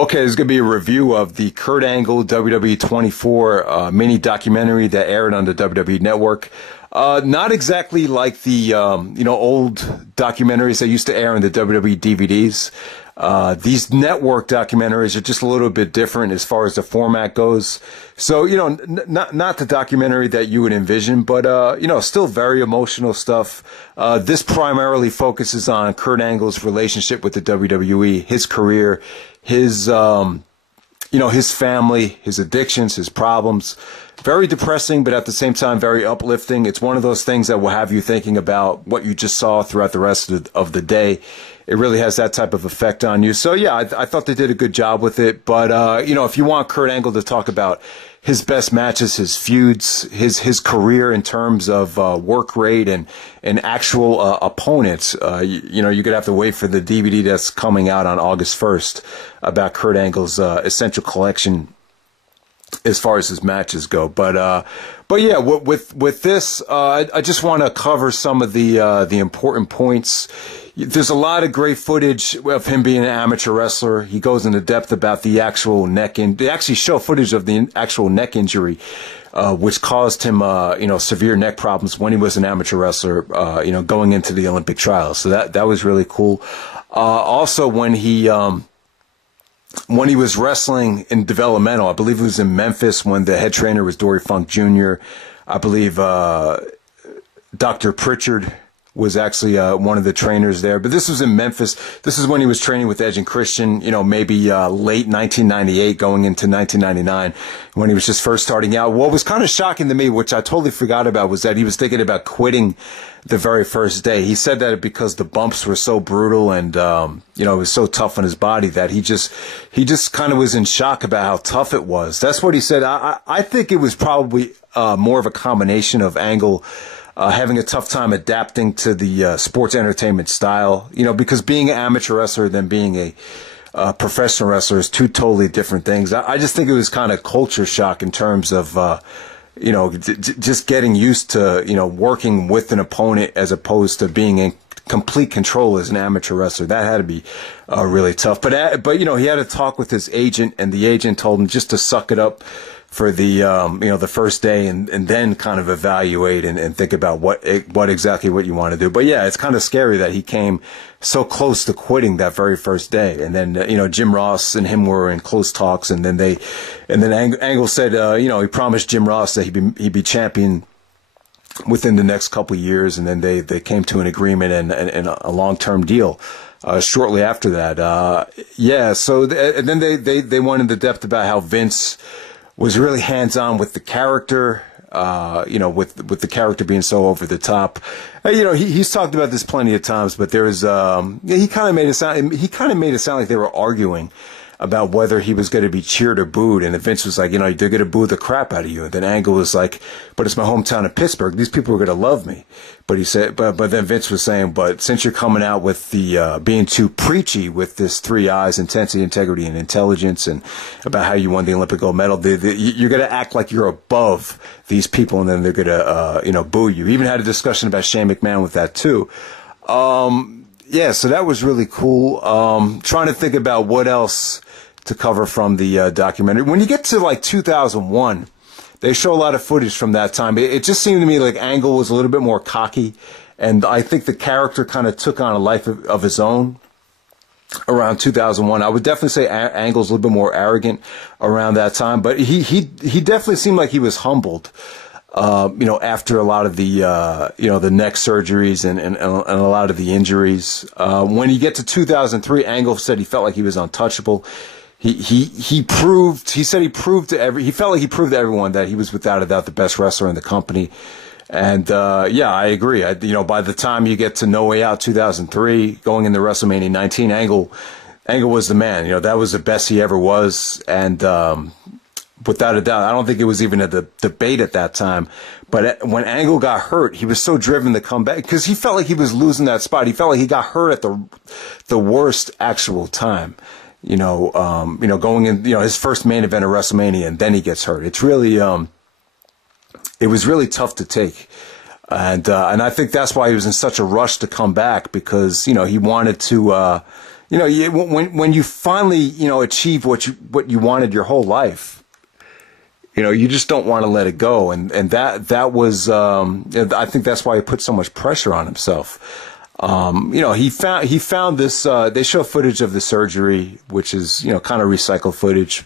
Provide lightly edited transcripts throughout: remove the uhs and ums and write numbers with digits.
Okay, there's going to be a review of the Kurt Angle WWE 24 mini documentary that aired on the WWE Network. Not exactly like the old documentaries that used to air on the WWE DVDs. These network documentaries are just a little bit different as far as the format goes. So, not the documentary that you would envision, but, still very emotional stuff. This primarily focuses on Kurt Angle's relationship with the WWE, his career, his family, his addictions, his problems. Very depressing, but at the same time, very uplifting. It's one of those things that will have you thinking about what you just saw throughout the rest of the day. It really has that type of effect on you. So, yeah, I thought they did a good job with it. But, if you want Kurt Angle to talk about his best matches, his feuds, his career in terms of work rate and actual opponents, you're going to have to wait for the DVD that's coming out on August 1st about Kurt Angle's Essential Collection as far as his matches go. But yeah, with this, I just want to cover some of the important points. There's a lot of great footage of him being an amateur wrestler. He goes into depth about the actual neck, and they actually show footage of the actual neck injury, which caused him, severe neck problems when he was an amateur wrestler, going into the Olympic trials. So that was really cool. Also, when he was wrestling in developmental, I believe it was in Memphis when the head trainer was Dory Funk Jr. I believe Dr. Pritchard was actually one of the trainers there. But this was in Memphis. This is when he was training with Edge and Christian, maybe late 1998 going into 1999 when he was just first starting out. What was kind of shocking to me, which I totally forgot about, was that he was thinking about quitting the very first day. He said that because the bumps were so brutal and, it was so tough on his body that he just kind of was in shock about how tough it was. That's what he said. I think it was probably more of a combination of Angle having a tough time adapting to the sports entertainment style, because being an amateur wrestler than being a professional wrestler is two totally different things. I just think it was kind of culture shock in terms of, just getting used to, working with an opponent as opposed to being in complete control as an amateur wrestler. That had to be really tough. But he had a talk with his agent, and the agent told him just to suck it up for the the first day and then kind of evaluate and think about what exactly what you want to do. But yeah, it's kind of scary that he came so close to quitting that very first day. And then Jim Ross and him were in close talks, and then Angle said he promised Jim Ross that he'd be champion within the next couple of years, and then they came to an agreement and a long-term deal shortly after that. So and then they went into depth about how Vince was really hands-on with the character, with the character being so over the top. He's talked about this plenty of times, but there was, he kind of made it sound like they were arguing about whether he was going to be cheered or booed. And Vince was like, they're going to boo the crap out of you. And then Angle was like, but it's my hometown of Pittsburgh. These people are going to love me. But he said, but then Vince was saying, but since you're coming out with the, being too preachy with this 3 I's, intensity, integrity, and intelligence, and about how you won the Olympic gold medal, you're going to act like you're above these people, and then they're going to, boo you. Even had a discussion about Shane McMahon with that too. So that was really cool. Trying to think about what else to cover from the documentary. When you get to like 2001, they show a lot of footage from that time. It just seemed to me like Angle was a little bit more cocky, and I think the character kind of took on a life of his own around 2001. I would definitely say Angle's a little bit more arrogant around that time, but he definitely seemed like he was humbled. After a lot of the, the neck surgeries and a lot of the injuries. When you get to 2003, Angle said he felt like he was untouchable. He felt like he proved to everyone that he was without a doubt the best wrestler in the company. And, I agree. By the time you get to No Way Out 2003, going into WrestleMania 19, Angle was the man. That was the best he ever was. And, without a doubt, I don't think it was even a debate at that time. But when Angle got hurt, he was so driven to come back because he felt like he was losing that spot. He felt like he got hurt at the worst actual time. Going in, his first main event of WrestleMania, and then he gets hurt. It's really, it was really tough to take. And I think that's why he was in such a rush to come back, because, he wanted to, when you finally, achieve what you wanted your whole life, you just don't want to let it go. And that was, I think that's why he put so much pressure on himself. He found this, they show footage of the surgery, which is, kind of recycled footage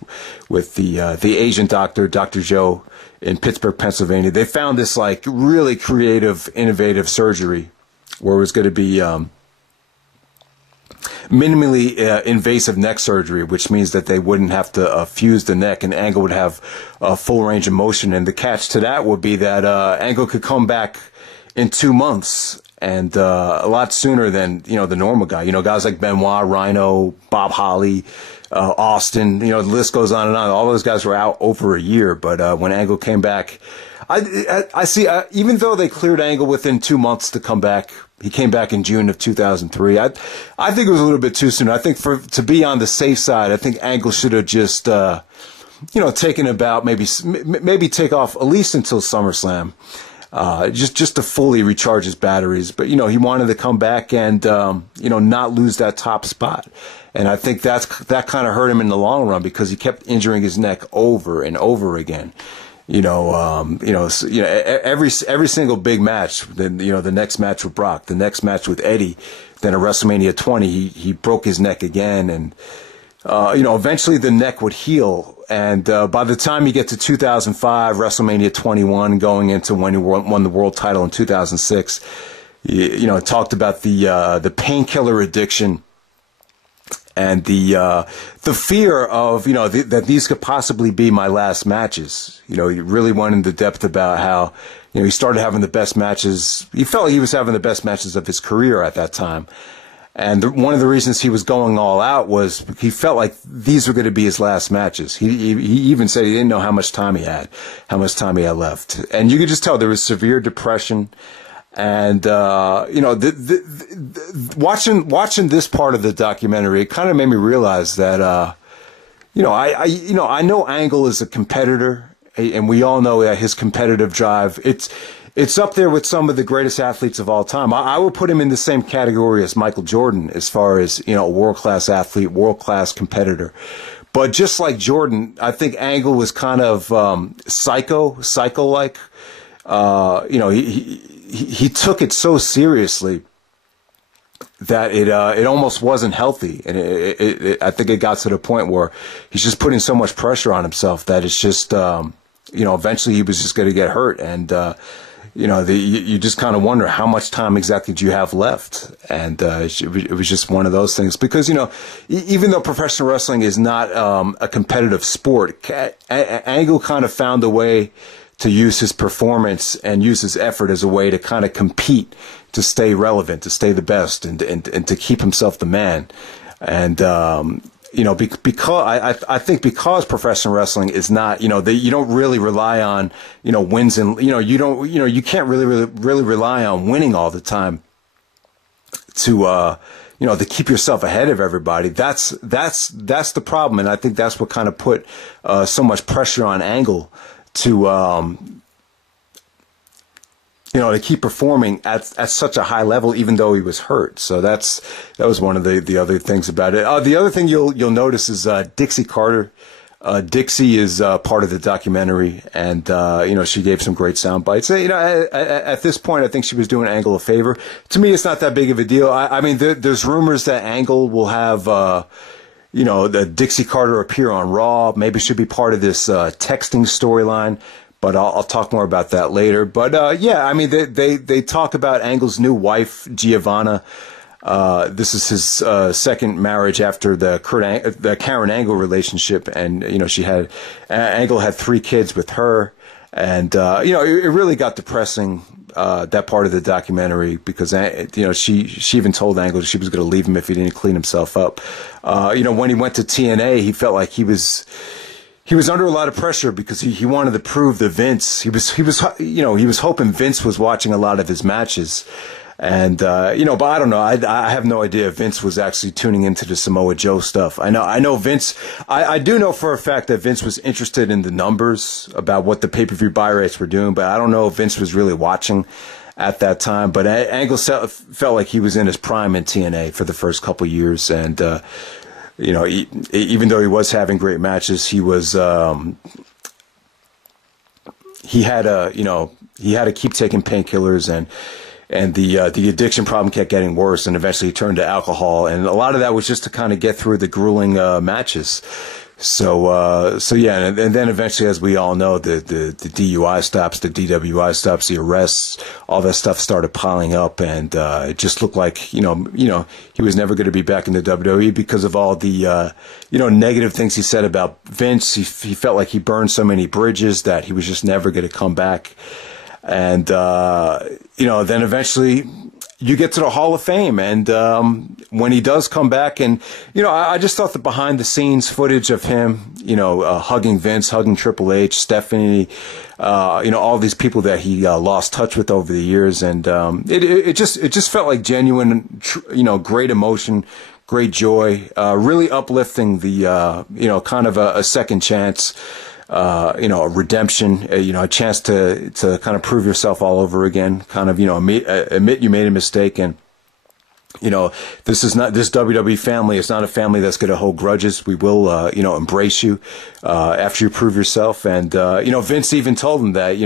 with the Asian doctor, Dr. Joe in Pittsburgh, Pennsylvania. They found this like really creative, innovative surgery where it was going to be, minimally invasive neck surgery, which means that they wouldn't have to fuse the neck, and Angle would have full range of motion. And the catch to that would be that Angle could come back in 2 months, and a lot sooner than the normal guy. Guys like Benoit, Rhino, Bob Holly, Austin. The list goes on and on. All those guys were out over a year, but when Angle came back, I see. Even though they cleared Angle within 2 months to come back, he came back in June of 2003. I think it was a little bit too soon. I think to be on the safe side, I think Angle should have just taken about maybe take off at least until SummerSlam, just to fully recharge his batteries. But he wanted to come back and not lose that top spot. And I think that kind of hurt him in the long run because he kept injuring his neck over and over again. Every single big match, then, the next match with Brock, the next match with Eddie, then at WrestleMania 20, he broke his neck again. And, eventually the neck would heal. And, by the time you get to 2005, WrestleMania 21, going into when he won the world title in 2006, talked about the painkiller addiction. And the fear of, that these could possibly be my last matches. He really went into depth about how, he started having the best matches. He felt he was having the best matches of his career at that time. And one of the reasons he was going all out was he felt like these were going to be his last matches. He even said he didn't know how much time he had left. And you could just tell there was severe depression. And, watching this part of the documentary, it kind of made me realize that, I know Angle is a competitor, and we all know his competitive drive. It's up there with some of the greatest athletes of all time. I would put him in the same category as Michael Jordan as far as, a world-class athlete, world-class competitor. But just like Jordan, I think Angle was kind of, psycho-like. He took it so seriously that it almost wasn't healthy, and I think it got to the point where he's just putting so much pressure on himself that it's just eventually he was just going to get hurt, and you just kind of wonder how much time exactly do you have left, and it was just one of those things because even though professional wrestling is not a competitive sport, Angle kind of found a way to use his performance and use his effort as a way to kind of compete, to stay relevant, to stay the best, and to keep himself the man. And because I think because professional wrestling is not, you don't really rely on, wins, and you can't really rely on winning all the time to to keep yourself ahead of everybody. That's the problem, and I think that's what kind of put so much pressure on Angle to to keep performing at such a high level, even though he was hurt. So that was one of the other things about it. The other thing you'll notice is Dixie Carter. Dixie is part of the documentary, and she gave some great sound bites. At this point, I think she was doing Angle a favor. To me, it's not that big of a deal. I mean, there's rumors that Angle will have the Dixie Carter appear on Raw. Maybe she'll be part of this texting storyline, but I'll talk more about that later. But I mean, they talk about Angle's new wife, Giovanna. This is his second marriage after the Karen Angle relationship, and Angle had 3 kids with her, and it really got depressing. That part of the documentary, because she even told Angle she was going to leave him if he didn't clean himself up. When he went to TNA, he felt like he was under a lot of pressure because he wanted to prove to Vince. He was hoping Vince was watching a lot of his matches. And, but I don't know. I have no idea if Vince was actually tuning into the Samoa Joe stuff. I know Vince, I do know for a fact that Vince was interested in the numbers about what the pay-per-view buy rates were doing, but I don't know if Vince was really watching. at that time. But Angle felt like he was in his prime in TNA for the first couple of years, and even though he was having great matches, he was he had to keep taking painkillers, and the addiction problem kept getting worse, and eventually he turned to alcohol, and a lot of that was just to kind of get through the grueling matches. So yeah, and then eventually, as we all know, the DUI stops, the DWI stops, the arrests, all that stuff started piling up, and it just looked like he was never going to be back in the WWE because of all the negative things he said about Vince. He felt like he burned so many bridges that he was just never going to come back, and then eventually you get to the Hall of Fame, and when he does come back, and I just thought the behind the scenes footage of him, hugging Vince, hugging Triple H, Stephanie, all these people that he lost touch with over the years, and it just felt like genuine, great emotion, great joy, really uplifting the kind of a second chance. A redemption, a chance to kind of prove yourself all over again, kind of, admit you made a mistake. And, this WWE family is not a family that's going to hold grudges. We will, embrace you, after you prove yourself. And, Vince even told him that,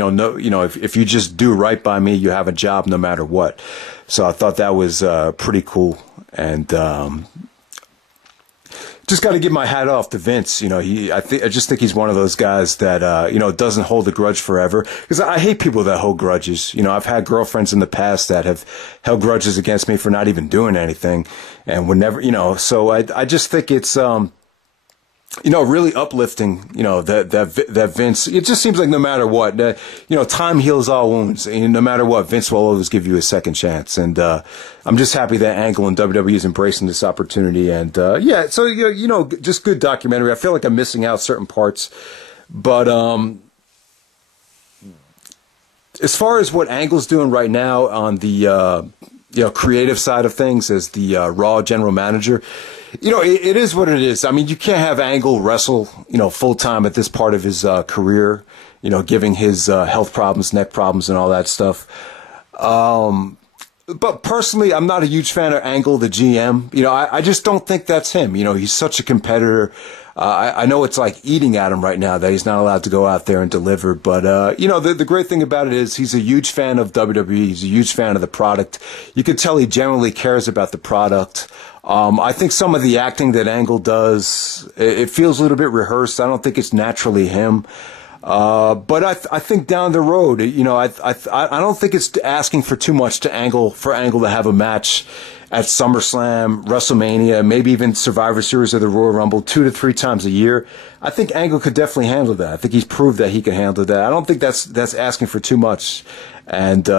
if you just do right by me, you have a job no matter what. So I thought that was, pretty cool. And, just got to give my hat off to Vince. I just think he's one of those guys that, doesn't hold a grudge forever. Because I hate people that hold grudges. I've had girlfriends in the past that have held grudges against me for not even doing anything, and would never, so I just think it's, really uplifting, that Vince, it just seems like no matter what, time heals all wounds. And no matter what, Vince will always give you a second chance. And, I'm just happy that Angle and WWE is embracing this opportunity. And, so, just good documentary. I feel like I'm missing out certain parts, but, as far as what Angle's doing right now on the, creative side of things as the, Raw general manager, it is what it is. I mean, you can't have Angle wrestle, full time at this part of his career, giving his health problems, neck problems, and all that stuff. But personally, I'm not a huge fan of Angle, the GM. I just don't think that's him. He's such a competitor. I know it's like eating at him right now that he's not allowed to go out there and deliver. But, the great thing about it is he's a huge fan of WWE. He's a huge fan of the product. You could tell he generally cares about the product. I think some of the acting that Angle does, it feels a little bit rehearsed. I don't think it's naturally him. But I think down the road, I don't think it's asking for too much for Angle to have a match at SummerSlam, WrestleMania, maybe even Survivor Series or the Royal Rumble 2 to 3 times a year. I think Angle could definitely handle that. I think he's proved that he can handle that. I don't think that's asking for too much. And,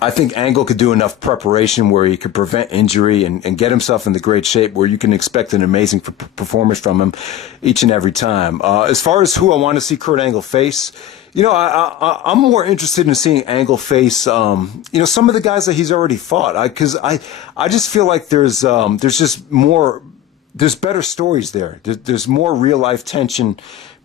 I think Angle could do enough preparation where he could prevent injury and get himself into great shape where you can expect an amazing performance from him each and every time. As far as who I want to see Kurt Angle face, I'm more interested in seeing Angle face, some of the guys that he's already fought. Because I just feel like there's just more, there's better stories there. There's more real life tension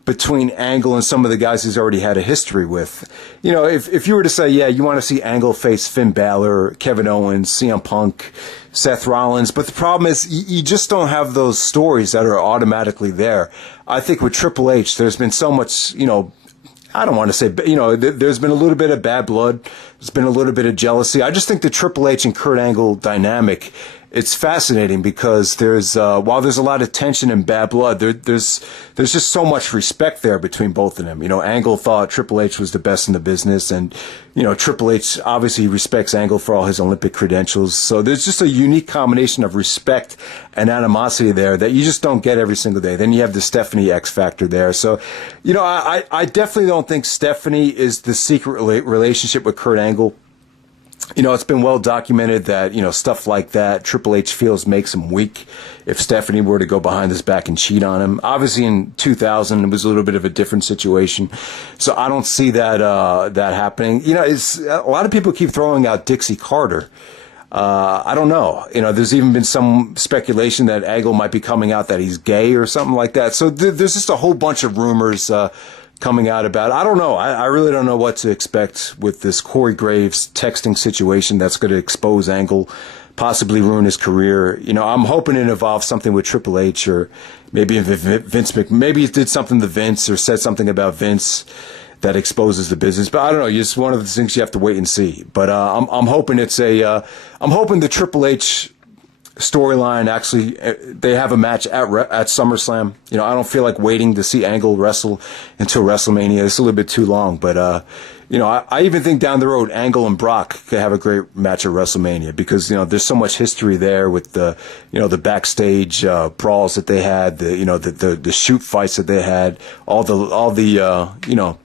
between Angle and some of the guys he's already had a history with. If you were to say, yeah, you want to see Angle face Finn Balor, Kevin Owens, CM Punk, Seth Rollins, but the problem is you just don't have those stories that are automatically there. I think with Triple H, there's been so much, I don't want to say, there's been a little bit of bad blood. There's been a little bit of jealousy. I just think the Triple H and Kurt Angle dynamic, it's fascinating because while there's a lot of tension and bad blood, there's just so much respect there between both of them. Angle thought Triple H was the best in the business, and Triple H obviously respects Angle for all his Olympic credentials. So there's just a unique combination of respect and animosity there that you just don't get every single day. Then you have the Stephanie X factor there. So, I definitely don't think Stephanie is the secret relationship with Kurt Angle. It's been well documented that, stuff like that Triple H feels makes him weak if Stephanie were to go behind his back and cheat on him. Obviously in 2000 it was a little bit of a different situation. So I don't see that happening. A lot of people keep throwing out Dixie Carter. I don't know. There's even been some speculation that Angle might be coming out that he's gay or something like that. So there's just a whole bunch of rumors coming out about it. I don't know. I really don't know what to expect with this Corey Graves texting situation that's going to expose Angle, possibly ruin his career. You know, I'm hoping it involves something with Triple H, or maybe maybe it did something to Vince or said something about Vince that exposes the business. But I don't know. It's one of the things you have to wait and see. But I'm hoping it's I'm hoping the Triple H storyline, actually, they have a match at SummerSlam. You know, I don't feel like waiting to see Angle wrestle until WrestleMania. It's a little bit too long, but you know, I even think down the road Angle and Brock could have a great match at WrestleMania, because you know there's so much history there with the, you know, the backstage brawls that they had, the, you know, the shoot fights that they had, all the you know,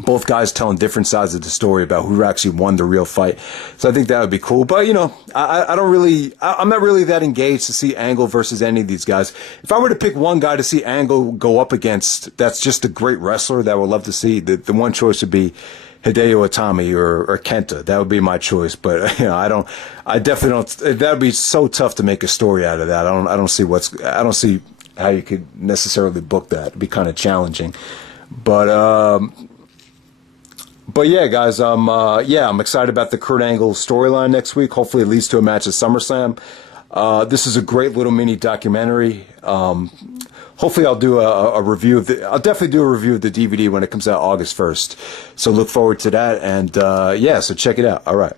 both guys telling different sides of the story about who actually won the real fight. So I think that would be cool. But, you know, I'm not really that engaged to see Angle versus any of these guys. If I were to pick one guy to see Angle go up against, that's just a great wrestler that I would love to see, the one choice would be Hideo Itami or Kenta. That would be my choice. But, you know, I definitely don't, that would be so tough to make a story out of that. I don't see how you could necessarily book that. It'd be kind of challenging. But yeah, guys, I'm excited about the Kurt Angle storyline next week. Hopefully it leads to a match at SummerSlam. This is a great little mini documentary. Hopefully I'll do a review of I'll definitely do a review of the DVD when it comes out August 1st. So look forward to that. And yeah, so check it out. All right.